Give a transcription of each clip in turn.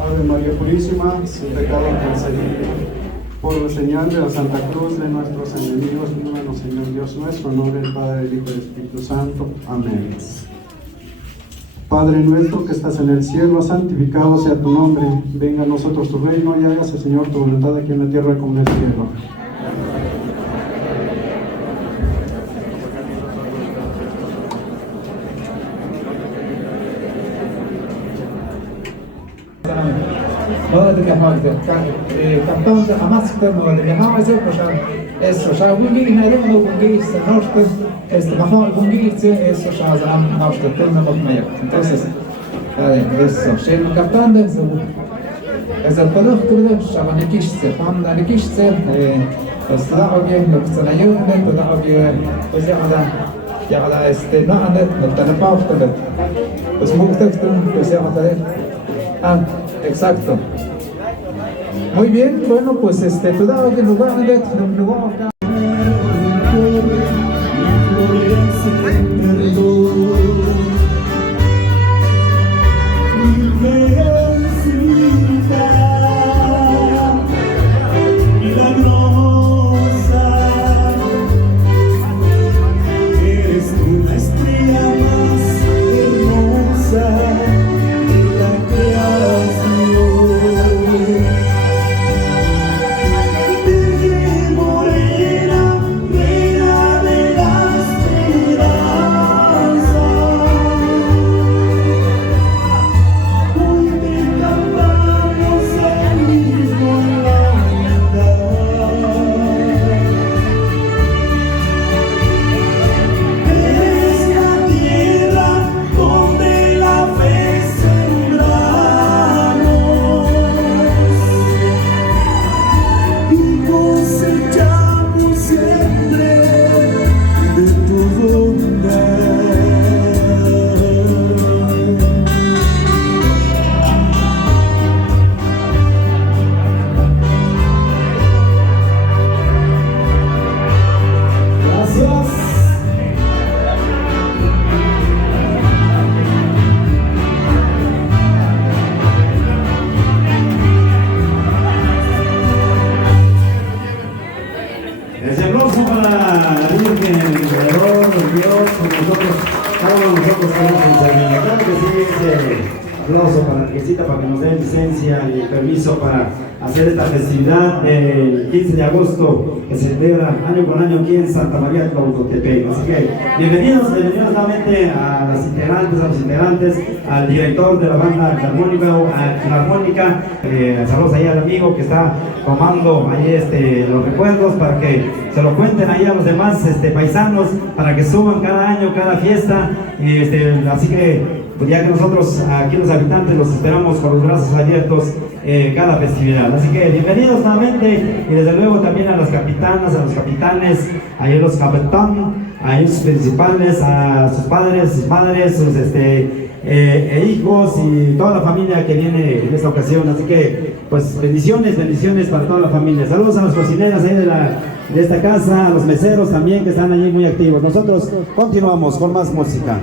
Ave María Purísima, sin pecado concebido. Por la señal de la Santa Cruz de nuestros enemigos, líbranos, Señor Dios nuestro, en nombre del Padre, del Hijo y del Espíritu Santo. Amén. Padre nuestro que estás en el cielo, santificado sea tu nombre. Venga a nosotros tu reino y hágase, Señor, tu voluntad aquí en la tierra como en el cielo. Molade que hagde, cantando a máscara molade que hagde, eso ya bungi na no bungi se norte, mejor bungi eso ya za norte tema con mayor. Entonces, eso, shema cantando eso. Es el color que ya van ikiste, hamda ikiste, استطاعوا نقصنا يوم نطلعوا بس يعلى no ande no tenemos todo pues muy texto pues ya exacto. Muy bien, bueno pues todo que lugar de lugar Morena nosotros, cada uno de nosotros queremos intervenir. Claro que sí, ese aplauso para Riquecita para que nos dé licencia y permiso para hacer esta festividad del 15 de agosto que se celebra año con año aquí en Santa María de Tlautotepec. Así que bienvenidos nuevamente a las integrantes, a los integrantes, al director de la banda filarmónica, saludos ahí al amigo que está tomando ahí los recuerdos para que se lo cuenten ahí a los demás paisanos, para que suban cada año, cada fiesta, así que pues ya que nosotros aquí los habitantes los esperamos con los brazos abiertos cada festividad. Así que bienvenidos nuevamente y desde luego también a las capitanas, a los capitanes, a los capitán, a ellos principales, a sus padres, sus madres, sus hijos y toda la familia que viene en esta ocasión. Así que pues bendiciones para toda la familia. Saludos a las cocineras ahí de esta casa, a los meseros también que están allí muy activos. Nosotros continuamos con más música.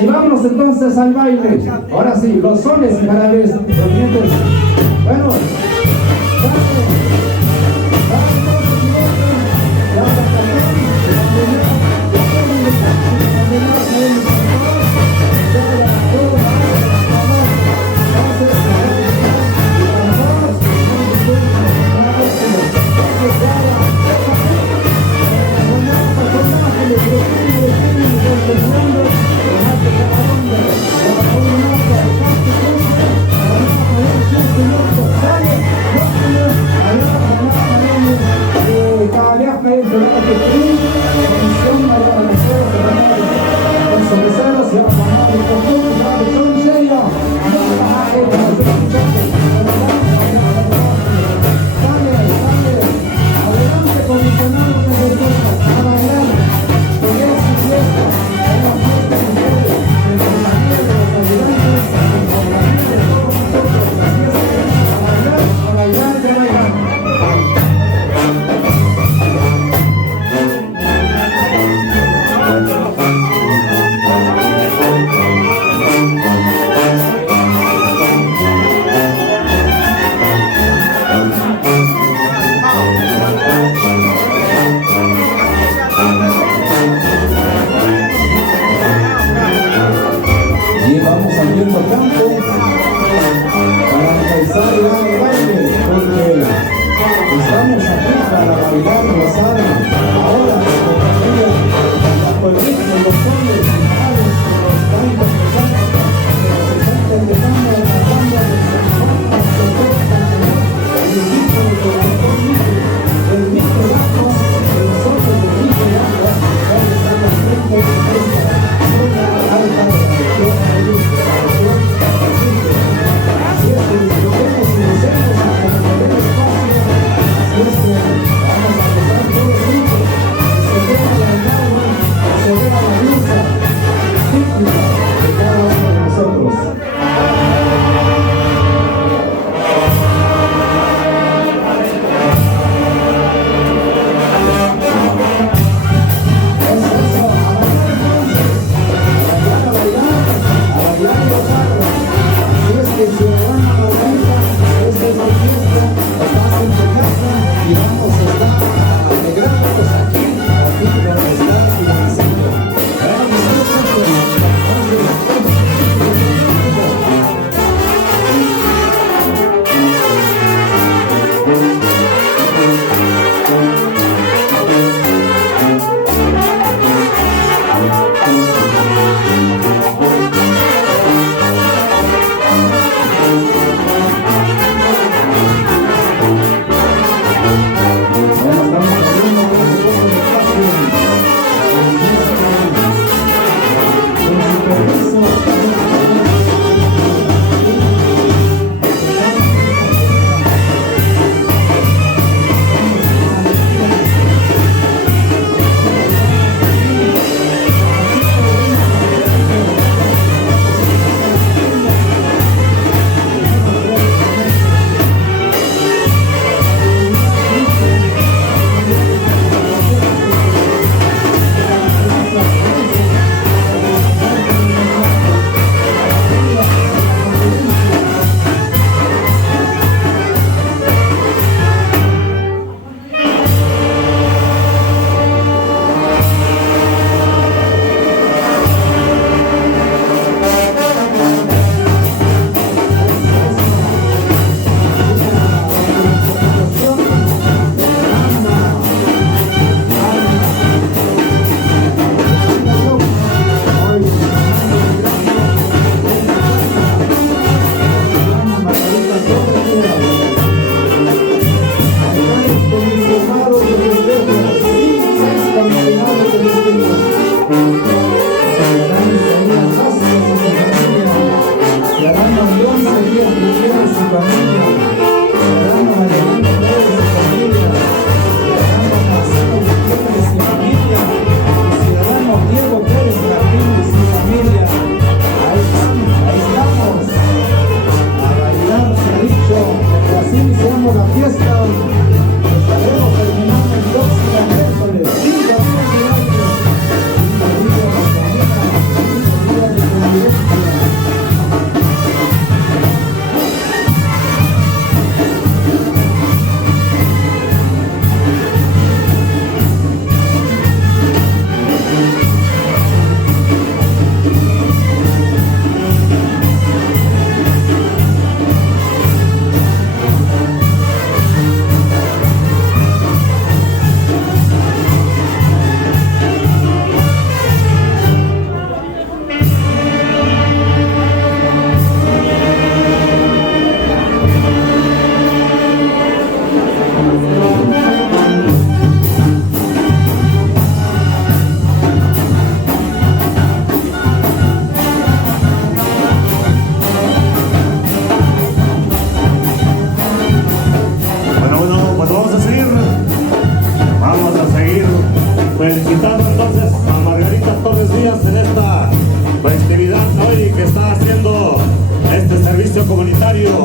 Y vámonos entonces al baile. Ahora sí, los soles y jarabes provenientes. Bueno,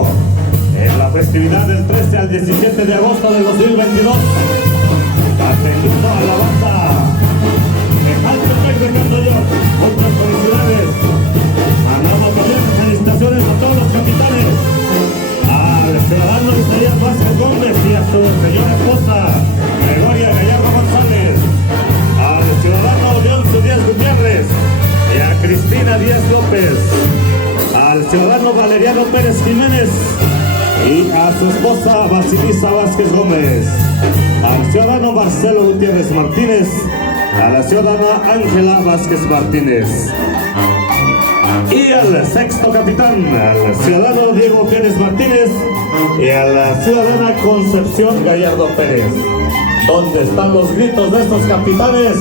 Guerrero, en la festividad del 13 al 17 de agosto del 2022, atendiendo a la banda en alto canto yo. Muchas felicidades. Mandamos también felicitaciones a todos los capitanes, al ciudadano Isaías Vázquez Gómez y a su señora esposa Gregoria Gallardo González, al ciudadano Leoncio Díaz Gutiérrez y a Cristina Díaz López, al ciudadano Valeriano Pérez Jiménez y a su esposa Basilisa Vázquez Gómez, al ciudadano Marcelo Gutiérrez Martínez, a la ciudadana Ángela Vázquez Martínez y al sexto capitán, al ciudadano Diego Pérez Martínez y a la ciudadana Concepción Gallardo Pérez. ¿Dónde están los gritos de estos capitanes?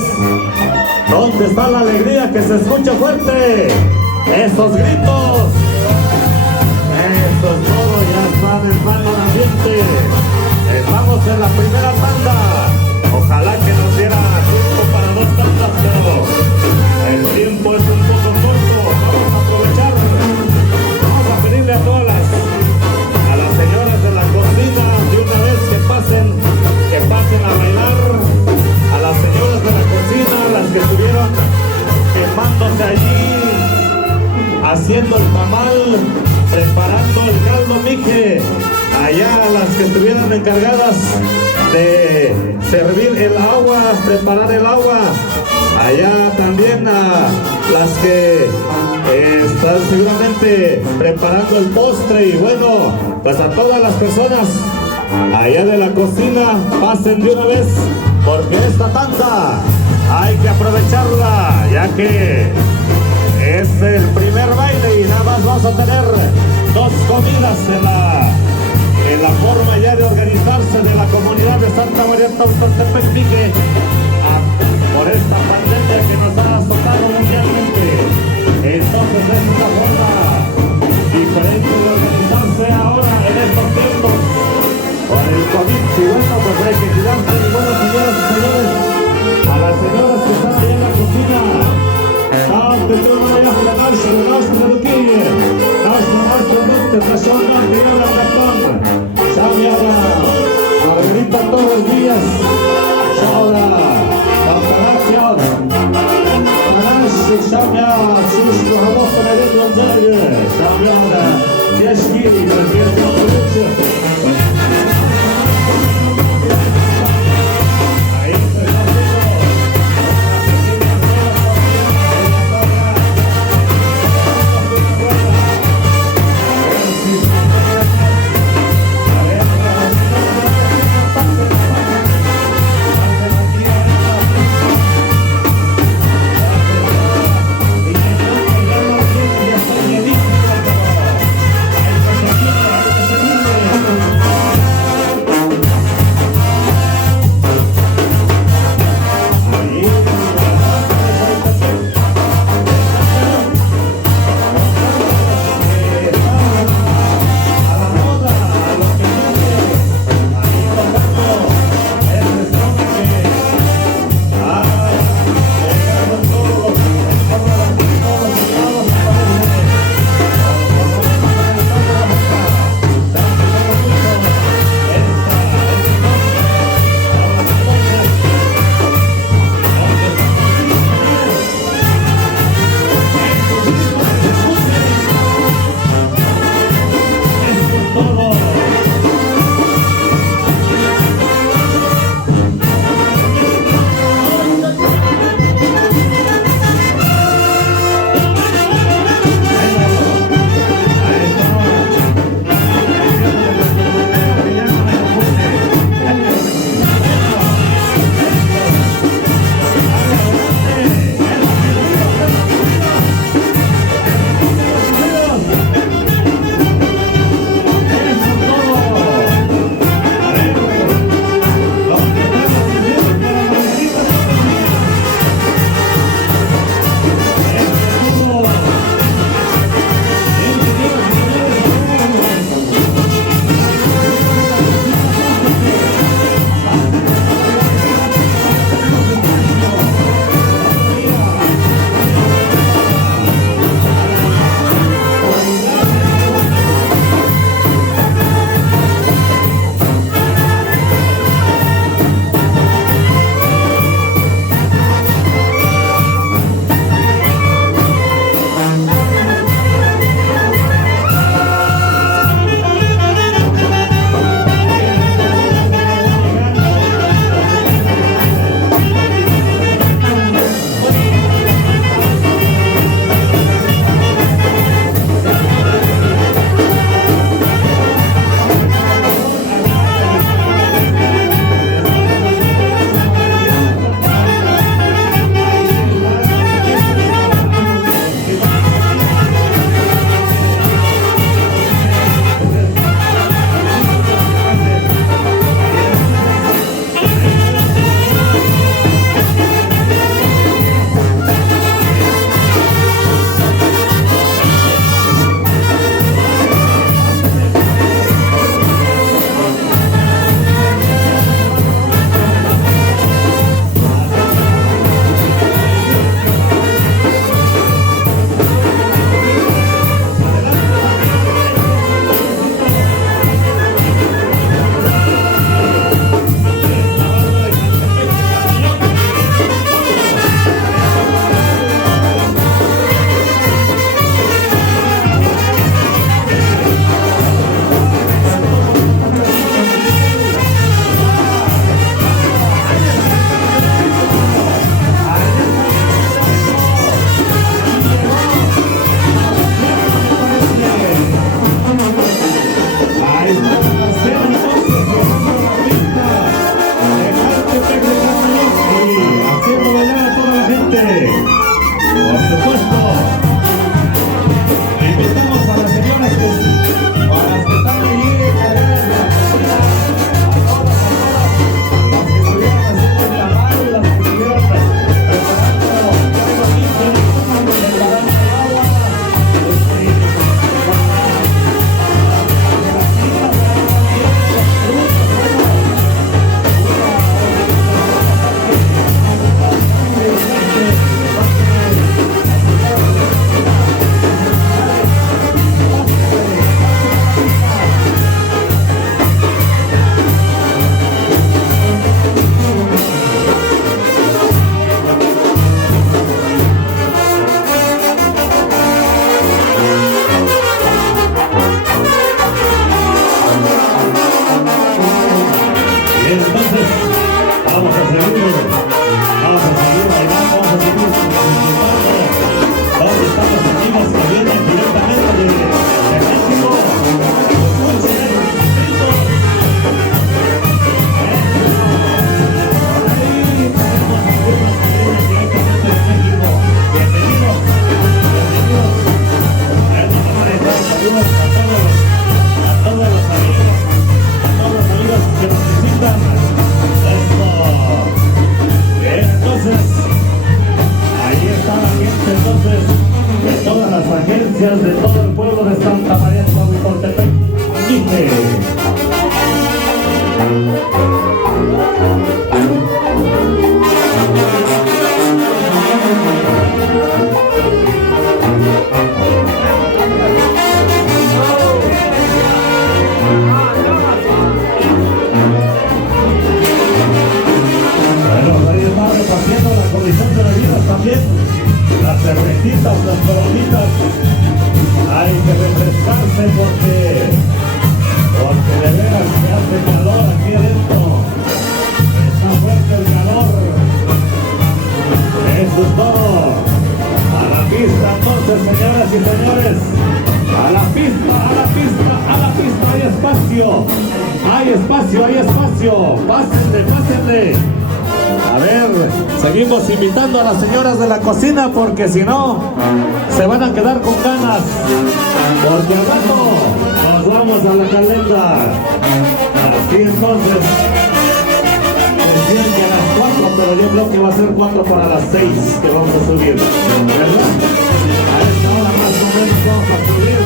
¿Dónde está la alegría que se escucha fuerte? ¡Esos gritos! ¡Eso es todo! Ya están entrando el ambiente. Estamos en la primera tanda. Ojalá que nos diera tiempo para dos tandas, pero el tiempo es un poco corto. Vamos a aprovechar. Vamos a pedirle a todas las señoras de la cocina de una vez que pasen a bailar. A las señoras de la cocina, las que estuvieron quemándose allí, haciendo el tamal, preparando el caldo mije. Allá las que estuvieran encargadas de servir el agua, preparar el agua. Allá también a las que están seguramente preparando el postre. Y bueno, pues a todas las personas allá de la cocina, pasen de una vez, porque esta tanda hay que aprovecharla, ya que es el primer baile y nada más vamos a tener dos comidas en la forma ya de organizarse de la comunidad de Santa María Tautontepec Mije por esta pandemia que nos ha azotado mundialmente. Entonces es una forma diferente de organizarse ahora en estos tiempos con el COVID. Y bueno, pues hay que cuidarse. Y bueno, señoras y señores, a las señoras que están allá en la cocina, Margarita todos los días, Shaura, Baltaracion, Manash, Shamia, Sushko, Hamosta, Merit, Lanzerge, Shamia, Yashkiri, Gracias, espacio. Hay espacio, hay espacio. Pásenle, pásenle. A ver, seguimos invitando a las señoras de la cocina porque si no, se van a quedar con ganas. Porque al rato nos vamos a la calenda. Así entonces, decían que a las 4, pero yo creo que va a ser 4 para las 6 que vamos a subir, ¿verdad? A esta hora más o menos vamos a subir.